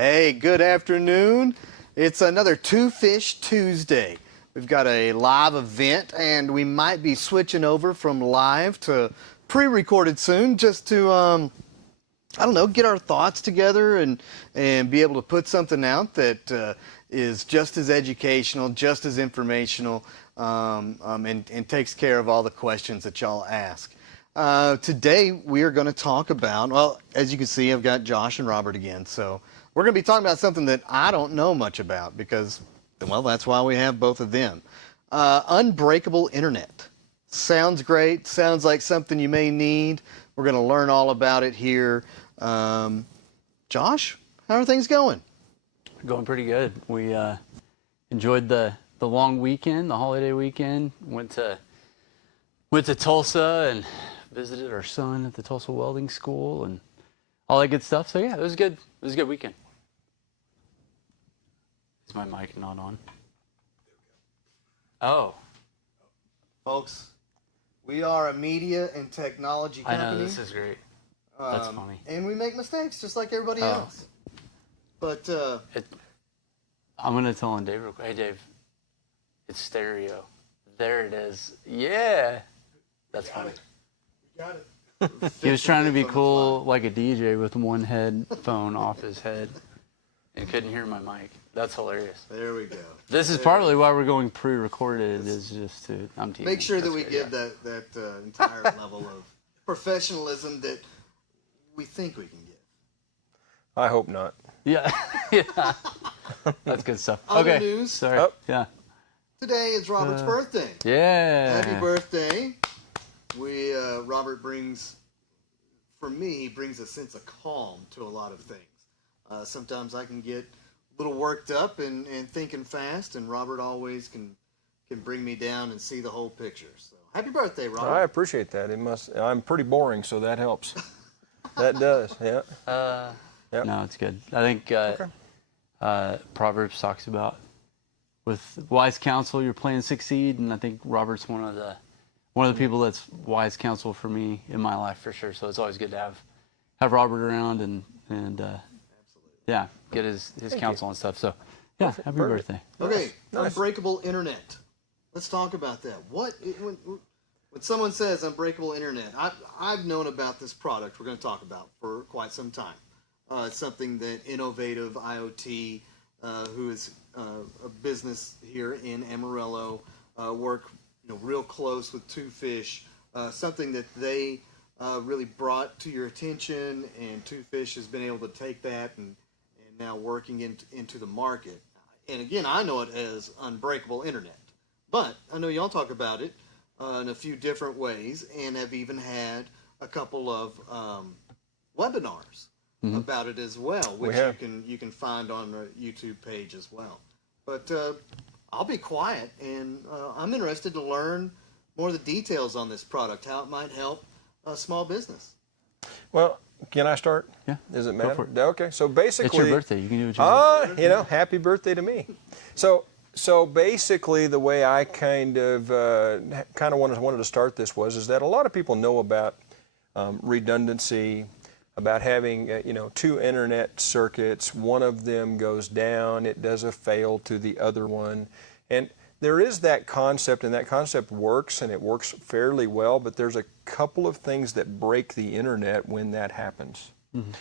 Hey, good afternoon. It's another Two Fish Tuesday. We've got a live event, and we might be switching over from live to pre-recorded soon just to, I don't know, get our thoughts together and be able to put something out that is just as educational, just as informational, and takes care of all the questions that y'all ask. Today, we are going to talk about, well, as you can see, I've got Josh and Robert again, so we're going to be talking about something that I don't know much about because, well, that's why we have both of them. Unbreakable Internet. Sounds great. Sounds like something you may need. We're going to learn all about it here. Josh, how are things going? Going pretty good. We enjoyed the long weekend, the holiday weekend. Went to Tulsa and visited our son at the Tulsa Welding School and all that good stuff. So yeah, it was good. It was a good weekend. Is my mic not on? Oh. Folks, we are a media and technology company. I know, this is great. That's funny. And we make mistakes just like everybody else. But I'm going to tell on Dave real quick. Hey, Dave, it's stereo. There it is. Yeah. That's funny. You got it. He was trying to be cool like a DJ with one headphone off his head and couldn't hear my mic. That's hilarious. There we go. This is partly why we're going pre-recorded, is just to make sure that we give that entire level of professionalism that we think we can give. I hope not. Yeah. Yeah. That's good stuff. Other Okay. news. Sorry. Oh. Yeah. Today is Robert's birthday. Yeah. Happy birthday. Robert brings, for me, he brings a sense of calm to a lot of things. Sometimes I can get a little worked up and thinking fast, and Robert always can bring me down and see the whole picture. So happy birthday, Robert. I appreciate that. I'm pretty boring, so that helps. That does, yeah. Yep. No, it's good. I think Proverbs talks about with wise counsel your plans succeed, and I think Robert's one of the people that's wise counsel for me in my life for sure. So it's always good to have Robert around and yeah, get his counsel and stuff. So yeah, happy birthday. Okay, Nice. Unbreakable Internet. Let's talk about that. When someone says Unbreakable Internet, I've known about this product we're going to talk about for quite some time. It's something that Innovative IoT, who is a business here in Amarillo, work real close with Two Fish, something that they really brought to your attention, and Two Fish has been able to take that and now working into the market. And again, I know it as Unbreakable Internet, but I know y'all talk about it in a few different ways and have even had a couple of webinars about it as well, which you can find on the YouTube page as well. But I'll be quiet, and I'm interested to learn more of the details on this product, how it might help a small business. Well, can I start? Yeah. Does it Go matter? for it. Okay, so basically... It's your birthday. You can do what you want. happy birthday to me. So basically, the way I kind of wanted to start this is that a lot of people know about redundancy, about having two internet circuits. One of them goes down, it does a fail to the other one, and there is that concept, and that concept works, and it works fairly well, but there's a couple of things that break the internet when that happens. Mm-hmm.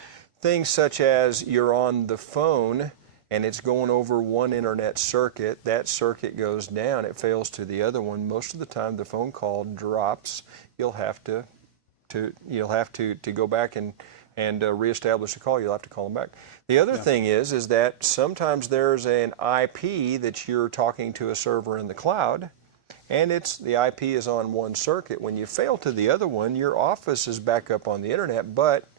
Things such as you're on the phone and it's going over one internet circuit, that circuit goes down, it fails to the other one. Most of the time the phone call drops. You'll have to go back and reestablish the call. You'll have to call them back. The other thing is that sometimes there's an IP that you're talking to a server in the cloud, and the IP is on one circuit. When you fail to the other one, your office is back up on the internet, but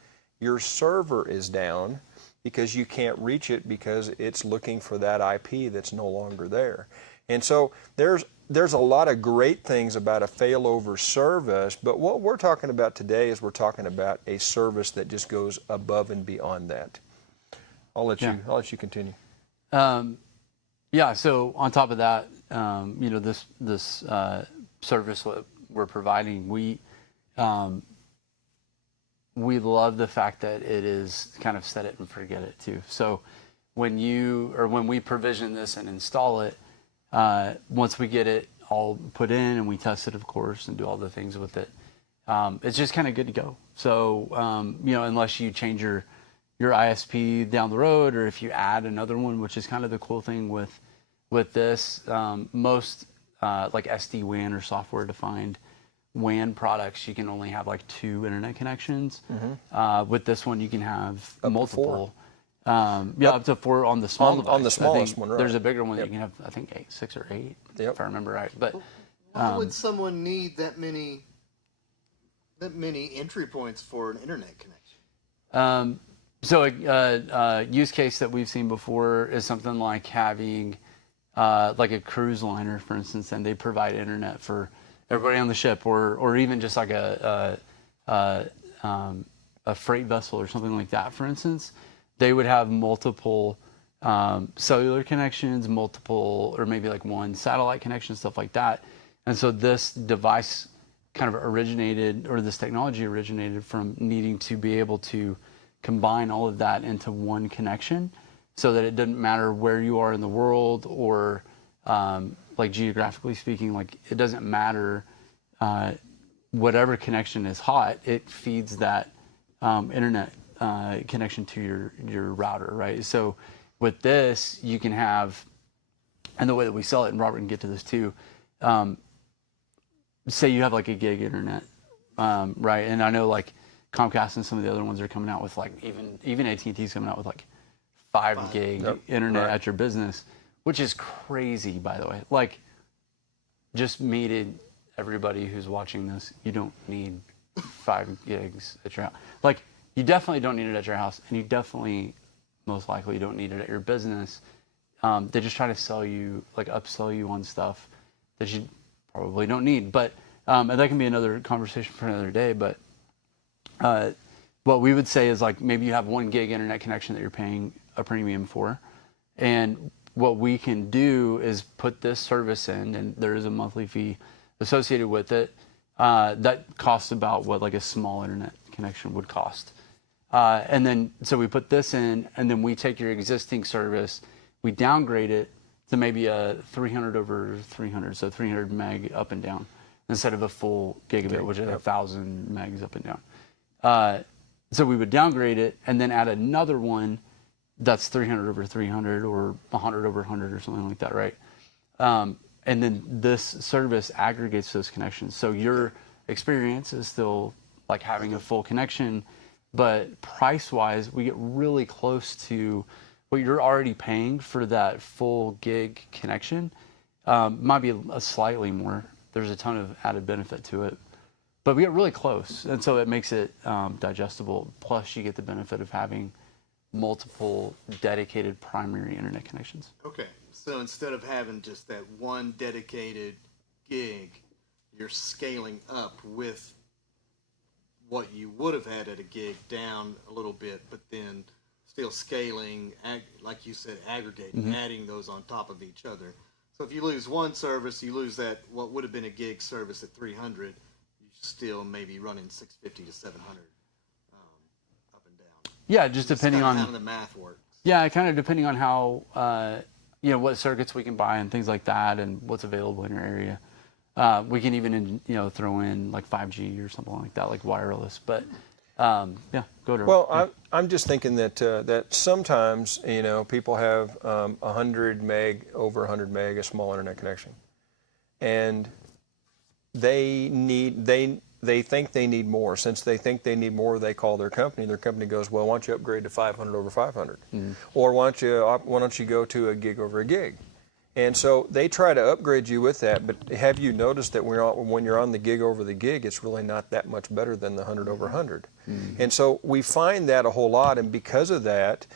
your server is down because you can't reach it because it's looking for that IP that's no longer there. And so there's a lot of great things about a failover service, but what we're talking about today is we're talking about a service that just goes above and beyond that. I'll let you continue. Yeah. So on top of that, this service we're providing, we love the fact that it is kind of set it and forget it too. So when we provision this and install it, once we get it all put in and we test it, of course, and do all the things with it, it's just kind of good to go. So, unless you change your ISP down the road, or if you add another one, which is kind of the cool thing with this, most like SD-WAN or software defined WAN products, you can only have like 2 internet connections. With this one, you can have multiple. Up to 4 on the small device. On the smallest one, right. There's a bigger one that you can have, I think, 6 or 8, if I remember right. But why would someone need that many entry points for an internet connection? So a use case that we've seen before is something like having like a cruise liner, for instance, and they provide internet for everybody on the ship, or even just like a freight vessel or something like that, for instance. They would have multiple cellular connections, or maybe like 1 satellite connection, stuff like that. And so this device kind of originated, or this technology originated from needing to be able to combine all of that into 1 connection, so that it doesn't matter where you are in the world, or like geographically speaking, like it doesn't matter, whatever connection is hot, it feeds that internet connection to your router, right? So with this, you can have, and the way that we sell it, and Robert can get to this too, say you have like a gig internet, right? And I know like Comcast and some of the other ones are coming out with like, even AT&T's coming out with like 5 gig internet at your business, which is crazy, by the way. Like, just meted everybody who's watching this, you don't need 5 gigs at your house. Like, you definitely don't need it at your house, and you definitely, most likely, don't need it at your business. They just try to sell you, like upsell you on stuff that you probably don't need. But, and that can be another conversation for another day, but what we would say is like, maybe you have 1 gig internet connection that you're paying a premium for, and what we can do is put this service in, and there is a monthly fee associated with it, that costs about what like a small internet connection would cost. And then, so we put this in, and then we take your existing service, we downgrade it to maybe a 300 over 300, so 300 meg up and down, instead of a full gigabit, which is 1,000 megs up and down. So we would downgrade it, and then add another one that's 300 over 300, or 100 over 100, or something like that, right? And then this service aggregates those connections. So your experience is still like having a full connection, but price-wise, we get really close to what you're already paying for that full gig connection. Might be a slightly more. There's a ton of added benefit to it, but we get really close, and so it makes it digestible. Plus, you get the benefit of having multiple dedicated primary internet connections. Okay, so instead of having just that 1 dedicated gig, you're scaling up with what you would have had at a gig down a little bit, but then still scaling, like you said, aggregating, adding those on top of each other. So if you lose 1 service, you lose that, what would have been a gig service at 300, you still maybe running 650 to 700 up and down. Yeah, just depending on how the math works. Yeah, kind of depending on how, what circuits we can buy and things like that, and what's available in your area. We can even, throw in like 5G or something like that, like wireless. But go to. Well, I'm just thinking that sometimes people have 100 meg, over 100 meg, a small internet connection, and they think they need more. Since they think they need more, they call their company. Their company goes, well, why don't you upgrade to 500 over 500, or why don't you go to a gig over a gig? And so they try to upgrade you with that, but have you noticed that when you're on the gig over the gig, it's really not that much better than the 100 over 100? And so we find that a whole lot, and because of that,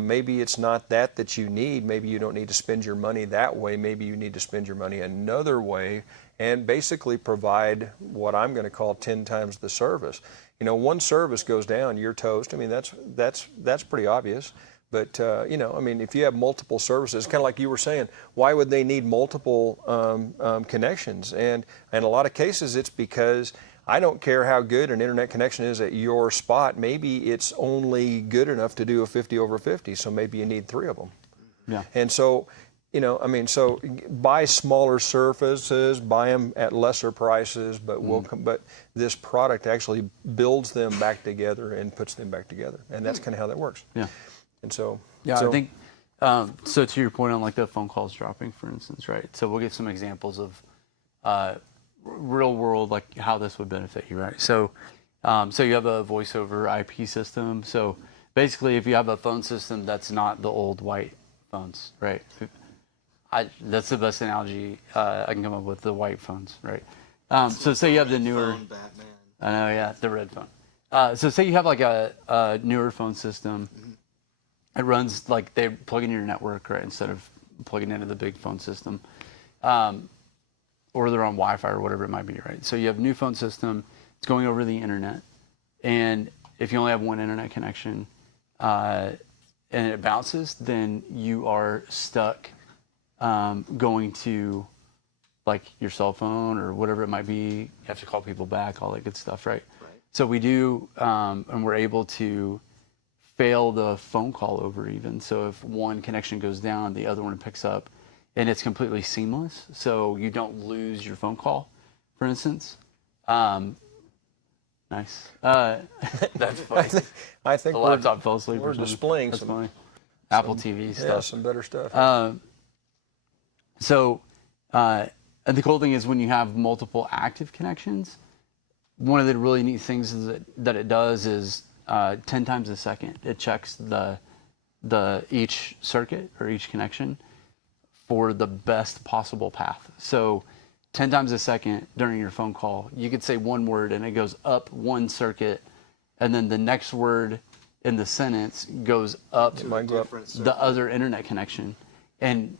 maybe it's not that you need. Maybe you don't need to spend your money that way. Maybe you need to spend your money another way, and basically provide what I'm going to call 10 times the service. 1 service goes down, you're toast. I mean, that's pretty obvious. But I mean, if you have multiple services, kind of like you were saying, why would they need multiple connections? And in a lot of cases, it's because I don't care how good an internet connection is at your spot. Maybe it's only good enough to do a 50 over 50, so maybe you need 3 of them. Yeah. And so, I mean, so buy smaller surfaces, buy them at lesser prices, but but this product actually builds them back together and puts them back together, and that's kind of how that works. Yeah. And so, yeah, I think, so to your point on like the phone calls dropping, for instance, right? So we'll give some examples of real world, like how this would benefit you, right? So, so you have a voice over IP system. So basically if you have a phone system that's not the old white phones, right? That's the best analogy I can come up with, the white phones, right? So say you have the newer, Phone, Batman. I know, yeah, the red phone. So say you have like a newer phone system. It runs like they plug in your network, right, instead of plugging into the big phone system. Or they're on Wi-Fi or whatever it might be, right? So you have a new phone system, it's going over the internet. And if you only have one internet connection and it bounces, then you are stuck going to like your cell phone or whatever it might be. You have to call people back, all that good stuff, right? So we do, and we're able to fail the phone call over even. So if one connection goes down, the other one picks up, and it's completely seamless. So you don't lose your phone call, for instance. Nice. That's funny. I think The laptop fell asleep. we're or something. displaying That's some funny. Apple TV yeah, stuff. some better stuff. And the cool thing is when you have multiple active connections, one of the really neat things is that it does is 10 times a second, it checks each circuit or each connection for the best possible path. So 10 times a second during your phone call, you could say one word and it goes up one circuit, and then the next word in the sentence goes up the other internet connection. And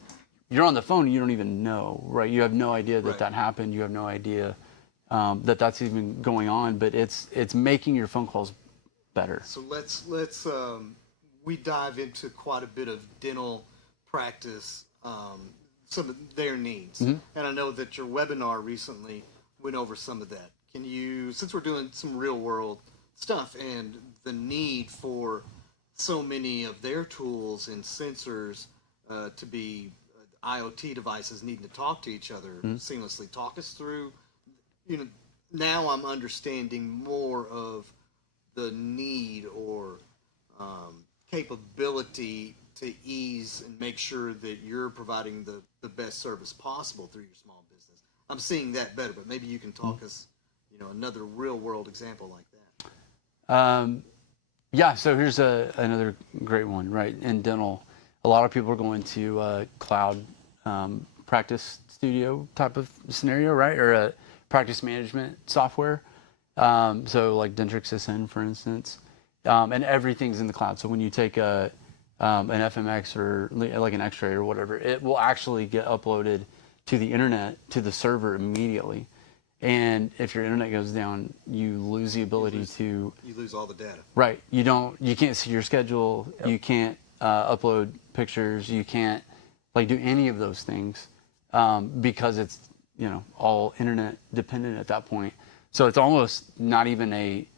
you're on the phone, you don't even know, right? You have no idea that that happened. You have no idea that that's even going on, but it's making your phone calls better. So let's we dive into quite a bit of dental practice, some of their needs, and I know that your webinar recently went over some of that. Can you, since we're doing some real world stuff and the need for so many of their tools and sensors to be IoT devices needing to talk to each other seamlessly, talk us through, now I'm understanding more of the need or capability to ease and make sure that you're providing the best service possible through your small business. I'm seeing that better, but maybe you can talk us, another real world example like that. Yeah, so here's another great one, right? In dental, a lot of people are going to cloud practice studio type of scenario, right? Or a practice management software. So like Dentrix SN, for instance, and everything's in the cloud. So when you take an FMX or like an X-ray or whatever, it will actually get uploaded to the internet, to the server immediately. And if your internet goes down, you lose the ability You lose all the data. Right. You can't see your schedule. Yep. You can't upload pictures. You can't do any of those things because it's, all internet dependent at that point. So it's almost not even a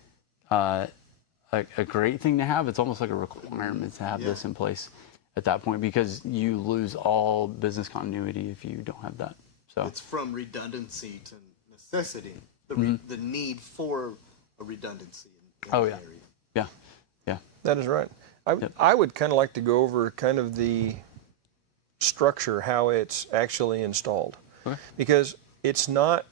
great thing to have. It's almost like a requirement to have this in place at that point, because you lose all business continuity if you don't have that. So it's from redundancy to necessity, the need for a redundancy in that area. Yeah. That is right. I would kind of like to go over kind of the structure, how it's actually installed. Okay. Because it's not,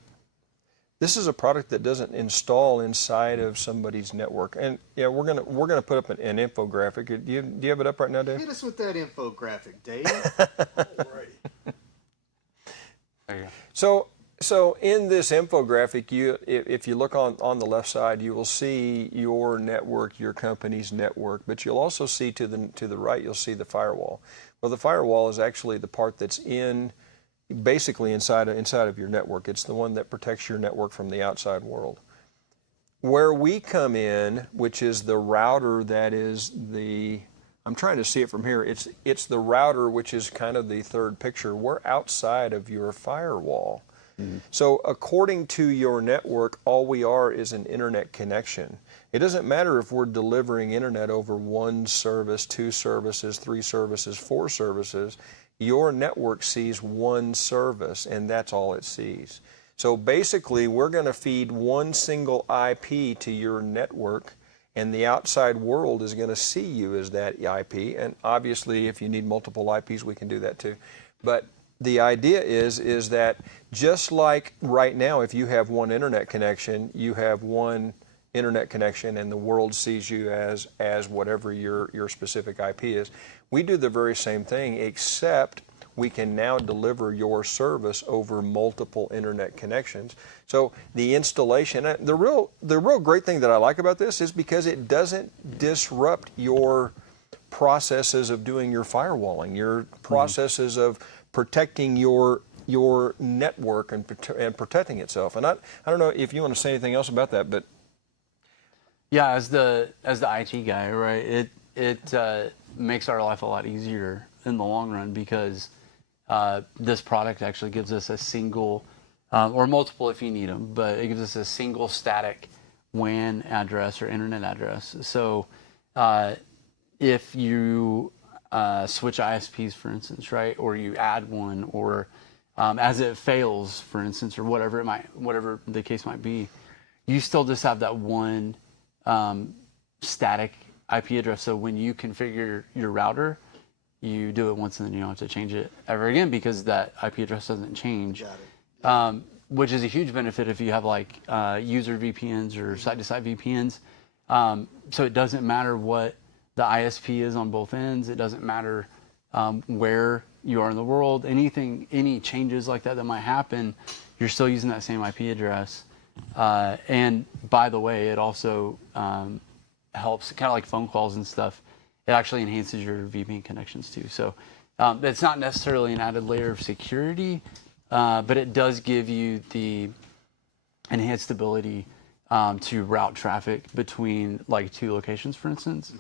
this is a product that doesn't install inside of somebody's network. And yeah, we're gonna put up an infographic. Do you have it up right now, Dave? Hit us with that infographic, Dave. There you go. So in this infographic, if you look on the left side, you will see your network, your company's network, but you'll also see to the right, you'll see the firewall. Well, the firewall is actually the part that's basically inside of your network. It's the one that protects your network from the outside world. Where we come in, which is the router that is the I'm trying to see it from here. It's the router, which is kind of the third picture. We're outside of your firewall. So according to your network, all we are is an internet connection. It doesn't matter if we're delivering internet over one service, two services, three services, four services. Your network sees one service, and that's all it sees. So basically, we're going to feed one single IP to your network, and the outside world is going to see you as that IP. And obviously, if you need multiple IPs, we can do that too. But the idea is that just like right now, if you have one internet connection, you have one internet connection, and the world sees you as whatever your specific IP is. We do the very same thing, except we can now deliver your service over multiple internet connections. So the installation, the real great thing that I like about this is because it doesn't disrupt your processes of doing your firewalling, your processes of protecting your network and protecting itself. And I don't know if you want to say anything else about that, but Yeah, as the IT guy, right? It makes our life a lot easier in the long run because this product actually gives us a single, or multiple if you need them, but it gives us a single static WAN address or internet address. So if you switch ISPs, for instance, right, or you add one, or as it fails, for instance, or whatever the case might be, you still just have that one static IP address. So when you configure your router, you do it once and then you don't have to change it ever again because that IP address doesn't change. Got it. Which is a huge benefit if you have like user VPNs or site-to-site VPNs. So it doesn't matter what the ISP is on both ends. It doesn't matter where you are in the world. Any changes like that might happen, you're still using that same IP address. And by the way, it also helps, kind of like phone calls and stuff. It actually enhances your VPN connections too. So it's not necessarily an added layer of security, but it does give you the enhanced ability to route traffic between like two locations, for instance,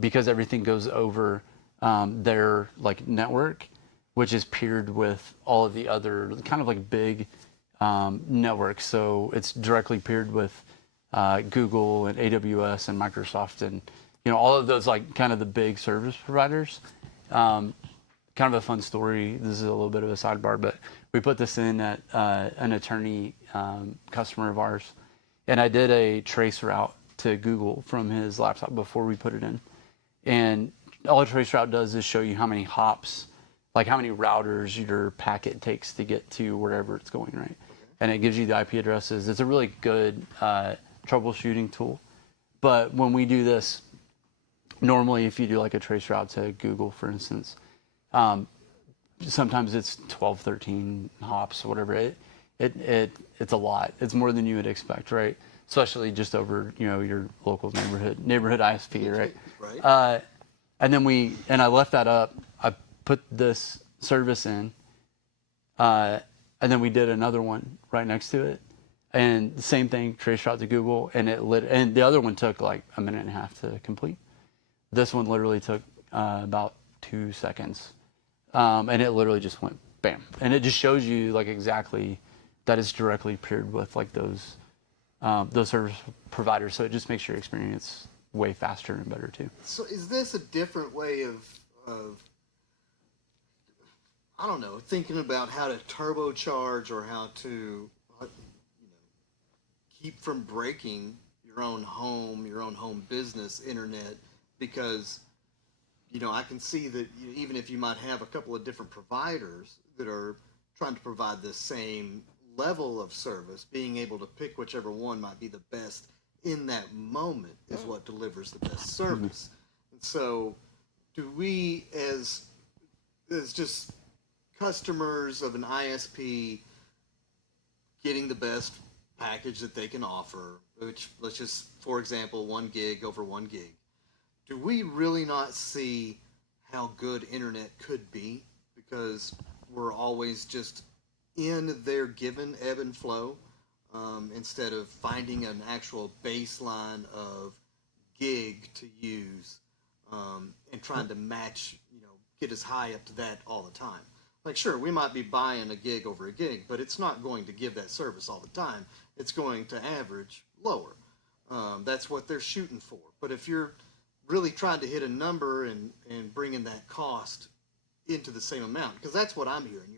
because everything goes over their like network, which is paired with all of the other kind of like big networks. So it's directly paired with Google and AWS and Microsoft and all of those like kind of the big service providers. Kind of a fun story. This is a little bit of a sidebar, but we put this in at an attorney customer of ours, and I did a trace route to Google from his laptop before we put it in. And all a trace route does is show you how many hops, like how many routers your packet takes to get to wherever it's going, right? And it gives you the IP addresses. It's a really good troubleshooting tool. But when we do this, normally if you do like a trace route to Google, for instance, sometimes it's 12, 13 hops, whatever. It's a lot. It's more than you would expect, right? Especially just over your local neighborhood ISP, right? Right. And I left that up. I put this service in, and then we did another one right next to it, and the same thing, trace route to Google, and and the other one took like a minute and a half to complete. This one literally took about 2 seconds, and it literally just went bam, and it just shows you like exactly that it's directly paired with like those service providers. So it just makes your experience way faster and better too. So is this a different way of I don't know, thinking about how to turbocharge or how to keep from breaking your own home business internet? Because I can see that even if you might have a couple of different providers that are trying to provide the same level of service, being able to pick whichever one might be the best in that moment is what delivers the best service. And so do we as just customers of an ISP getting the best package that they can offer, which let's just, for example, 1 gig over 1 gig, do we really not see how good internet could be because we're always just in their given ebb and flow instead of finding an actual baseline of gig to use and trying to match, get as high up to that all the time. Like, sure, we might be buying a gig over a gig, but it's not going to give that service all the time. It's going to average lower. That's what they're shooting for. But if you're really trying to hit a number and bringing that cost into the same amount, because that's what I'm hearing.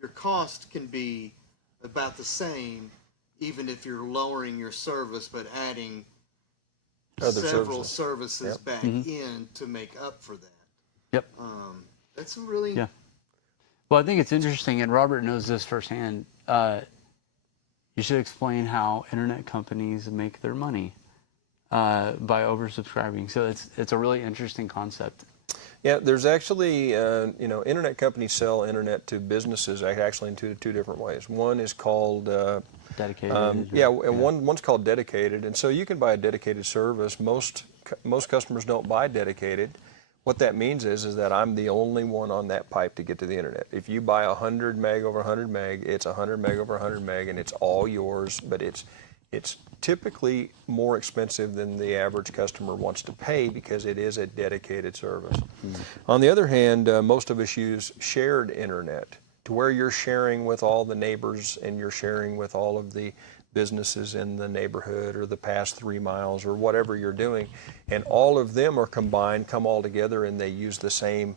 Your cost can be about the same, even if you're lowering your service but adding several services back in to make up for that. Yep. That's really... Yeah. Well, I think it's interesting, and Robert knows this firsthand. You should explain how internet companies make their money by oversubscribing. So it's a really interesting concept. Yeah, there's actually, internet companies sell internet to businesses actually in two different ways. One is called Dedicated. One's called dedicated, and so you can buy a dedicated service. Most customers don't buy dedicated. What that means is that I'm the only one on that pipe to get to the internet. If you buy 100 meg over 100 meg, it's 100 meg over 100 meg, and it's all yours. But it's typically more expensive than the average customer wants to pay because it is a dedicated service. On the other hand, most of us use shared internet, to where you're sharing with all the neighbors and you're sharing with all of the businesses in the neighborhood or the past 3 miles or whatever you're doing, and all of them are combined, come all together, and they use the same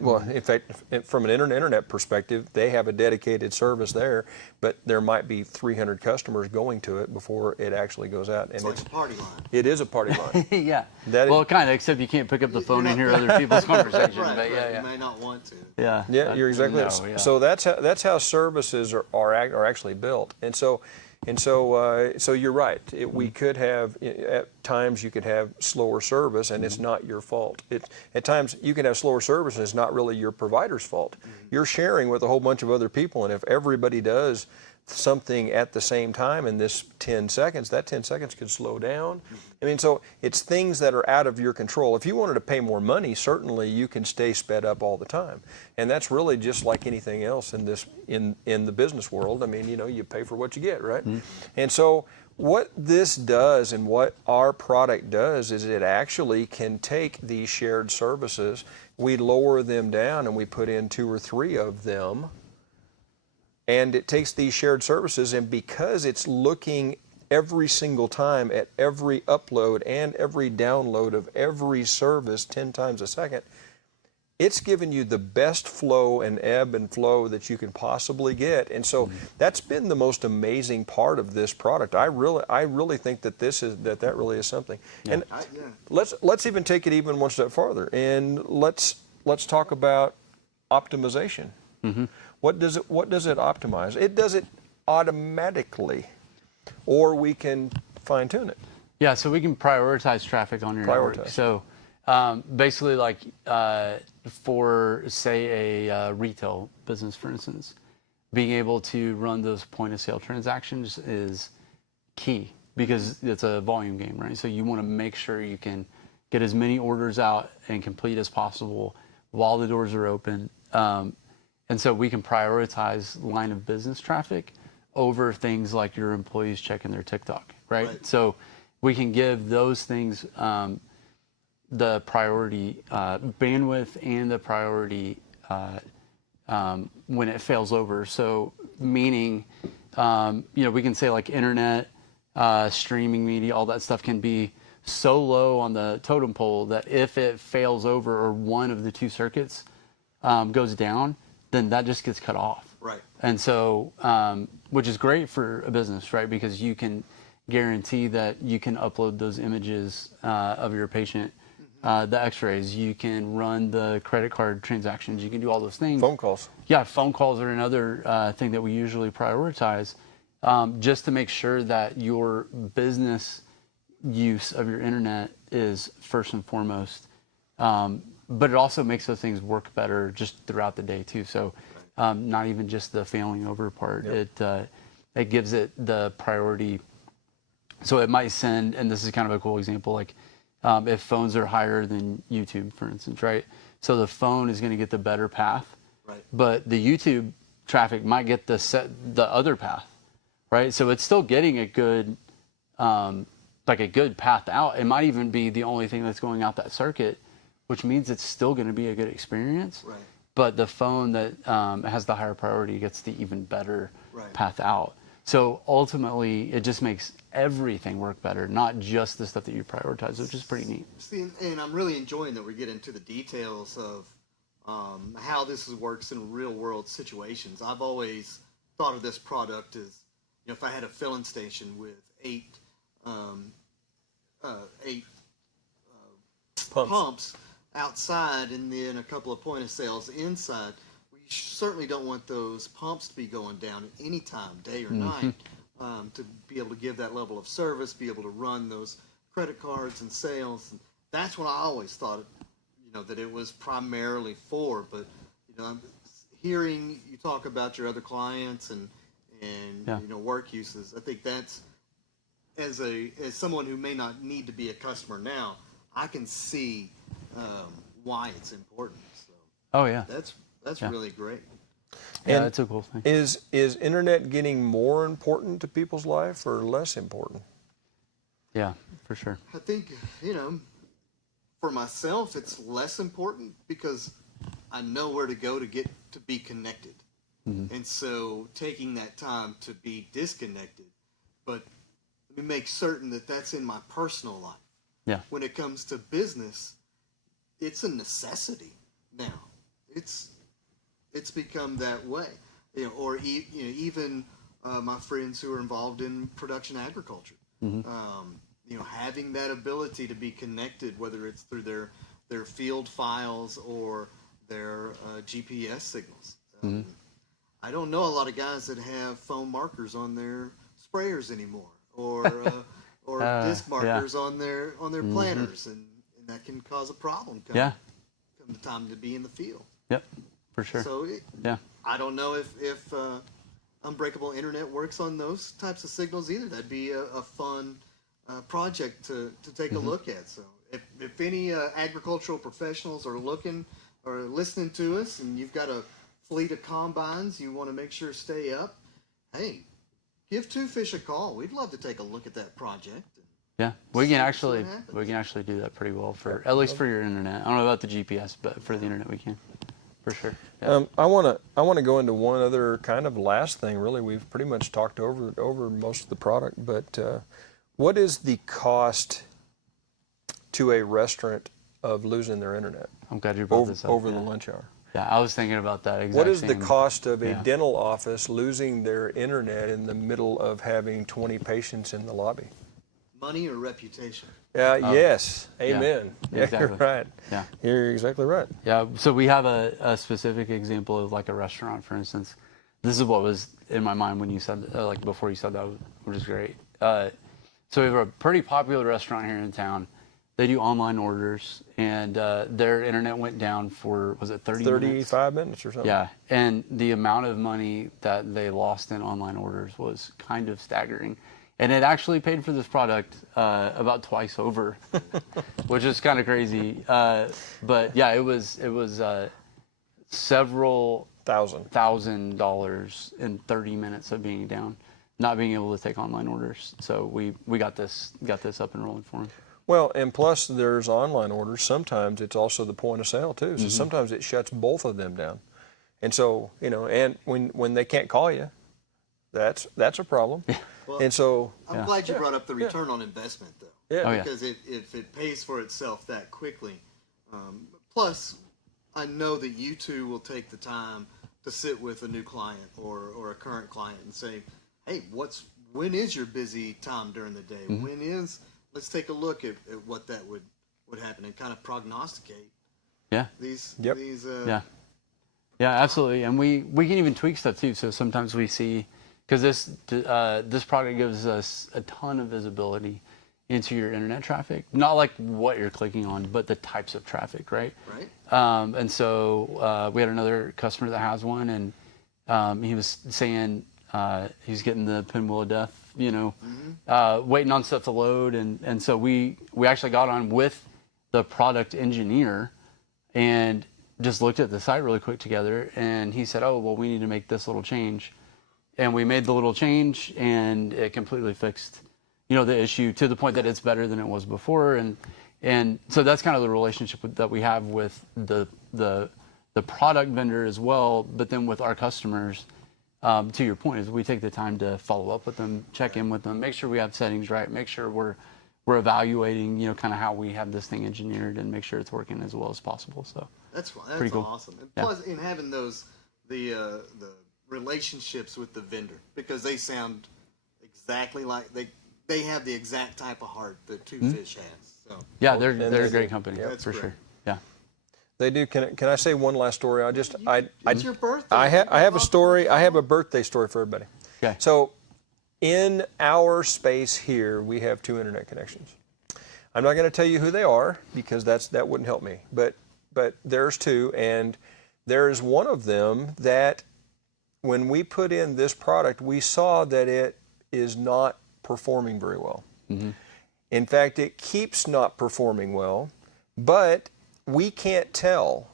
well, in fact, from an internet perspective, they have a dedicated service there, but there might be 300 customers going to it before it actually goes out. And it's like a party line. It is a party line. Yeah. Well, kind of, except you can't pick up the phone and hear other people's conversation. Right, but yeah, you may not want to. Yeah. Yeah, you're exactly right. Yeah. So that's how services are actually built. And so you're right. We could have, at times you could have slower service, and it's not your fault. At times you can have slower service, and it's not really your provider's fault. You're sharing with a whole bunch of other people, and if everybody does something at the same time in this 10 seconds, that 10 seconds could slow down. I mean, so it's things that are out of your control. If you wanted to pay more money, certainly you can stay sped up all the time. And that's really just like anything else in the business world. I mean, you pay for what you get, right? And so what this does and what our product does is it actually can take these shared services, we lower them down and we put in 2 or 3 of them. And it takes these shared services, and because it's looking every single time at every upload and every download of every service 10 times a second, it's giving you the best flow and ebb and flow that you can possibly get. And so that's been the most amazing part of this product. I really think that that really is something. Yeah. And let's even take it even one step farther, and let's talk about optimization. What does it optimize? It does it automatically, or we can fine tune it. Yeah, so we can prioritize traffic on your network. So basically, like for say a retail business, for instance, being able to run those point of sale transactions is key because it's a volume game, right? So you want to make sure you can get as many orders out and complete as possible while the doors are open. And so we can prioritize line of business traffic over things like your employees checking their TikTok, right? So we can give those things the priority bandwidth and the priority when it fails over. So meaning, we can say like internet, streaming media, all that stuff can be so low on the totem pole that if it fails over or one of the 2 circuits goes down, then that just gets cut off. Right. And so, which is great for a business, right? Because you can guarantee that you can upload those images of your patient, the x-rays, you can run the credit card transactions, you can do all those things. Phone calls. Yeah, phone calls are another thing that we usually prioritize just to make sure that your business use of your internet is first and foremost. But it also makes those things work better just throughout the day too. So not even just the failing over part. Yep. It gives it the priority. So it might send, and this is kind of a cool example, like if phones are higher than YouTube, for instance, right? So the phone is going to get the better path, right? But the YouTube traffic might get the other path, right? So it's still getting a good, like a good path out. It might even be the only thing that's going out that circuit. which means it's still going to be a good experience. Right. But the phone that has the higher priority gets the even better Right. path out. So ultimately, it just makes everything work better, not just the stuff that you prioritize, which is pretty neat. See, and I'm really enjoying that we get into the details of how this works in real world situations. I've always thought of this product as, if I had a filling station with eight pumps outside and then a couple of point of sales inside, we certainly don't want those pumps to be going down at any time, day or night, to be able to give that level of service, be able to run those credit cards and sales. And that's what I always thought, that it was primarily for. But, I'm hearing you talk about your other clients and work uses. I think that's, as someone who may not need to be a customer now, I can see why it's important. So Oh yeah, that's really great. yeah, And that's a cool thing. Is internet getting more important to people's life or less important? Yeah, for sure. I think, for myself, it's less important because I know where to go to be connected. And so taking that time to be disconnected, but let me make certain that that's in my personal life. Yeah. When it comes to business, it's a necessity now. It's become that way. Or even my friends who are involved in production agriculture. Having that ability to be connected, whether it's through their field files or their GPS signals. I don't know a lot of guys that have foam markers on their sprayers anymore, or disc markers on their planters, and that can cause a problem come the time to be in the field. Yep, for sure. So I don't know if Unbreakable Internet works on those types of signals either. That'd be a fun project to take a look at. So if any agricultural professionals are looking or listening to us, and you've got a fleet of combines you want to make sure stay up, hey, give Two Fish a call. We'd love to take a look at that project. Yeah, we can actually do that pretty well at least for your internet. I don't know about the GPS, but for the internet we can, for sure. Yeah. I want to go into one other kind of last thing. Really, we've pretty much talked over most of the product, but what is the cost to a restaurant of losing their internet? I'm glad you brought this up. Over the lunch hour. Yeah, I was thinking about that exactly. What is the cost of a dental office losing their internet in the middle of having 20 patients in the lobby? Money or reputation? Yes. Amen. Yeah, exactly. you're right. Yeah. You're exactly right. Yeah, so we have a specific example of like a restaurant, for instance. This is what was in my mind when you said, before you said that, which is great. So we have a pretty popular restaurant here in town. They do online orders, and their internet went down for, was it 30 minutes? 35 minutes or something. Yeah, and the amount of money that they lost in online orders was kind of staggering. And it actually paid for this product about twice over, which is kind of crazy. But yeah, it was several $1,000 in 30 minutes of being down, not being able to take online orders. So we got this up and rolling for them. Well, and plus there's online orders. Sometimes it's also the point of sale too. So sometimes it shuts both of them down. And so, and when they can't call you, that's a problem. Well, and so I'm glad you brought up the return on investment, though. Yeah. Oh, yeah. Because if it pays for itself that quickly, plus I know that you two will take the time to sit with a new client or a current client and say, hey, when is your busy time during the day? Let's take a look at what that would happen and kind of prognosticate. Yeah. Yeah, absolutely. And we can even tweak stuff too. So sometimes we see, because this product gives us a ton of visibility into your internet traffic, not like what you're clicking on, but the types of traffic, right? Right. And so we had another customer that has one, and he was saying he's getting the pinwheel of death, waiting on stuff to load, and so we actually got on with the product engineer and just looked at the site really quick together, and he said, oh, well, we need to make this little change. And we made the little change, and it completely fixed, the issue to the point that it's better than it was before. And And so that's kind of the relationship that we have with the product vendor as well, but then with our customers, to your point, is we take the time to follow up with them, check in with them, make sure we have settings right, make sure we're evaluating, kind of how we have this thing engineered, and make sure it's working as well as possible. So that's pretty cool. Awesome. And plus, in having those the relationships with the vendor, because they sound exactly like they have the exact type of heart that Two Fish has. So yeah, they're a great company for great. sure. Yeah. They do. Can I say one last story? It's your birthday. I have a story. I have a birthday story for everybody. Okay. So, in our space here, we have 2 internet connections. I'm not going to tell you who they are because that wouldn't help me. But there's 2, and there's one of them that when we put in this product, we saw that it is not performing very well. Mm-hmm. In fact, it keeps not performing well, but we can't tell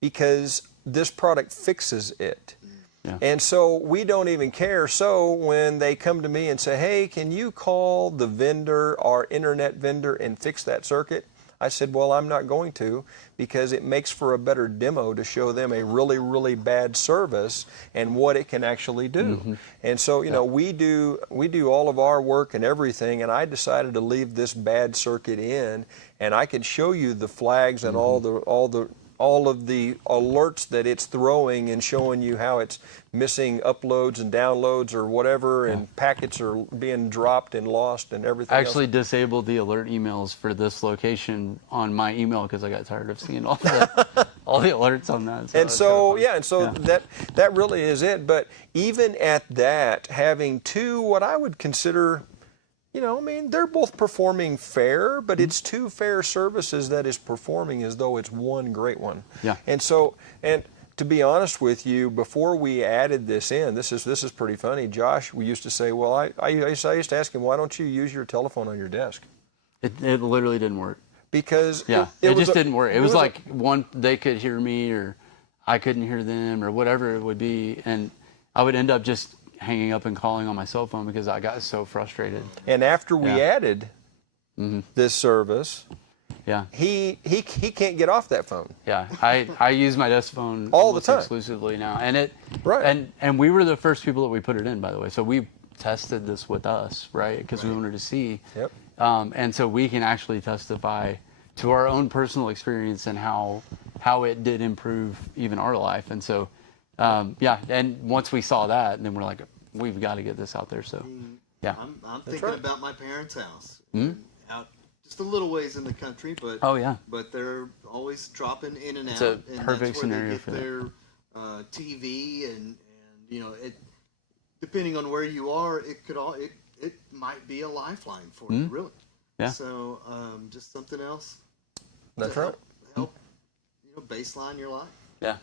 because this product fixes it. Yeah. And so we don't even care. So when they come to me and say, hey, can you call the vendor, our internet vendor, and fix that circuit? I said, well, I'm not going to, because it makes for a better demo to show them a really, really bad service and what it can actually do. Mm-hmm. And so, we do all of our work and everything, and I decided to leave this bad circuit in, and I could show you the flags and all of the alerts that it's throwing and showing you how it's missing uploads and downloads or whatever, and packets are being dropped and lost and everything. I actually disabled the alert emails for this location on my email because I got tired of seeing all the alerts on that. So that really is it. But even at that, having 2 what I would consider, they're both performing fair, but it's 2 fair services that is performing as though it's one great one. Yeah. And to be honest with you, before we added this in, this is pretty funny. Josh, we used to say, well, I used to ask him, why don't you use your telephone on your desk? It literally didn't work. Because it just didn't work. It was like they could hear me or I couldn't hear them or whatever it would be, and I would end up just hanging up and calling on my cell phone because I got so frustrated. And after we added this service, he can't get off that phone. Yeah, I use my desk phone all the time exclusively now, and we were the first people that we put it in, by the way. So we tested this with us, right? Because we wanted to see. Yep. And so we can actually testify to our own personal experience and how it did improve even our life. And so, and once we saw that, then we're like, we've got to get this out there. So, yeah. I'm thinking about my parents' house. Out just a little ways in the country, but but they're always dropping in and it's out. It's a perfect scenario for their TV and it, depending on where you are, it might be a lifeline for you, really. Yeah. So just something else. That's right. Help baseline your life. Yeah.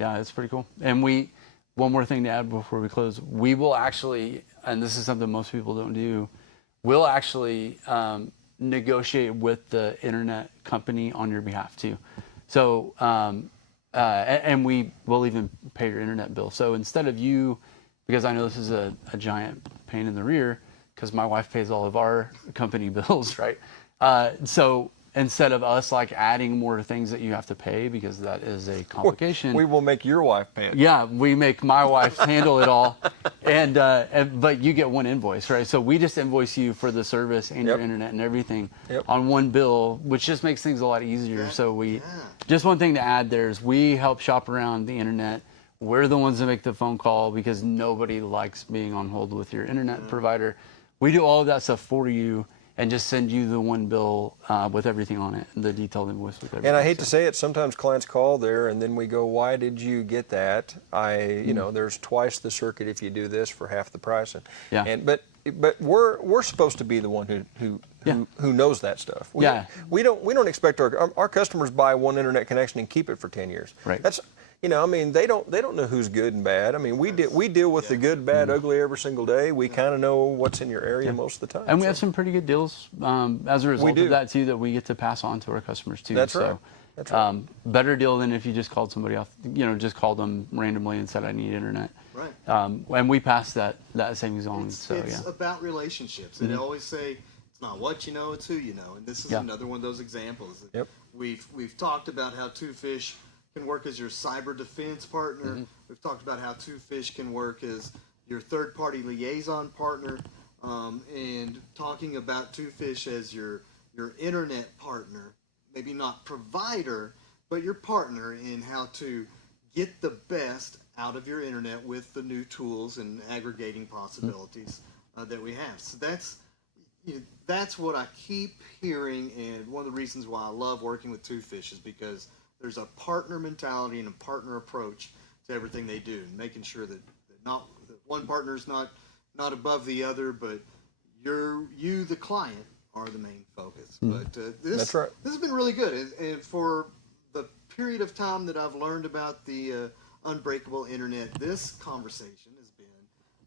Yeah, it's pretty cool. And one more thing to add before we close, we will actually, and this is something most people don't do, we'll actually negotiate with the internet company on your behalf too. So, and we will even pay your internet bill. So instead of you, because I know this is a giant pain in the rear, because my wife pays all of our company bills, right? So instead of us adding more things that you have to pay, because that is a complication. We will make your wife pay it. Yeah, we make my wife handle it all, but you get one invoice, right? So we just invoice you for the service and your internet and everything on one bill, which just makes things a lot easier. So just one thing to add there is we help shop around the internet. We're the ones that make the phone call because nobody likes being on hold with your internet provider. We do all of that stuff for you and just send you the one bill with everything on it, the detailed invoice with everything. And I hate to say it, sometimes clients call there and then we go, why did you get that? There's twice the circuit if you do this for half the price. But we're supposed to be the one who knows that stuff. We don't expect our customers buy one internet connection and keep it for 10 years. Right. That's they don't know who's good and bad. I mean, we deal with the good, bad, ugly every single day. We kind of know what's in your area most of the time. And we have some pretty good deals as a result of that too, that we get to pass on to our customers too. That's right. That's right. Better deal than if you just called somebody off, just called them randomly and said, I need internet. Right. And we pass that savings on. It's about relationships. And I always say, it's not what you know, it's who you know. And this is Yeah. another one of those examples. Yep. We've talked about how Two Fish can work as your cyber defense partner. Mm-hmm. We've talked about how Two Fish can work as your third-party liaison partner, and talking about Two Fish as your internet partner, maybe not provider, but your partner in how to get the best out of your internet with the new tools and aggregating possibilities that we have. So that's what I keep hearing, and one of the reasons why I love working with Two Fish is because there's a partner mentality and a partner approach to everything they do, and making sure that one partner's not above the other, but you the client are the main focus. But That's right. this has been really good, and for the period of time that I've learned about the Unbreakable Internet, this conversation has been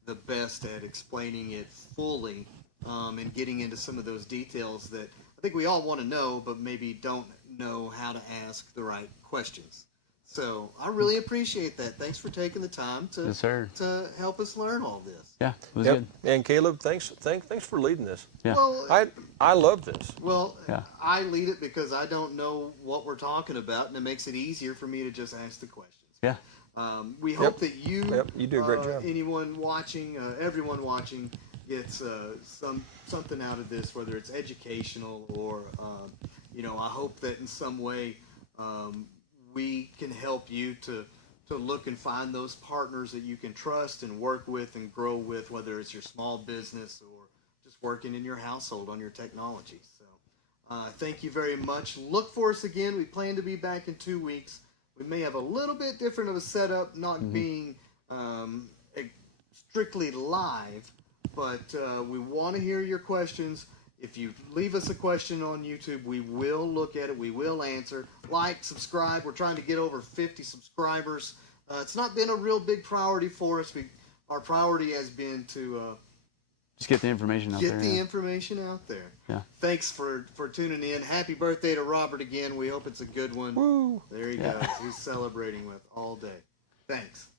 the best at explaining it fully, and getting into some of those details that I think we all want to know, but maybe don't know how to ask the right questions. So I really appreciate that. Thanks for taking the time to Yes, sir. to help us learn all this. Yeah, it was Yep. good. And Caleb, thanks for leading this. Yeah. Well, I love this. Yeah. I lead it because I don't know what we're talking about, and it makes it easier for me to just ask the questions. Yeah. We hope that you do a great job. Anyone watching, everyone watching, gets something out of this, whether it's educational or I hope that in some way we can help you to look and find those partners that you can trust and work with and grow with, whether it's your small business or just working in your household on your technology. So thank you very much. Look for us again. We plan to be back in 2 weeks. We may have a little bit different of a setup, not being strictly live, but we want to hear your questions. If you leave us a question on YouTube, we will look at it. We will answer. Like, subscribe. We're trying to get over 50 subscribers. It's not been a real big priority for us. Our priority has been to Just get the information out get there. the yeah. information out there. Yeah. Thanks for tuning in. Happy birthday to Robert again. We hope it's a good one. Woo. There he Yeah. goes. He's celebrating with all day. Thanks.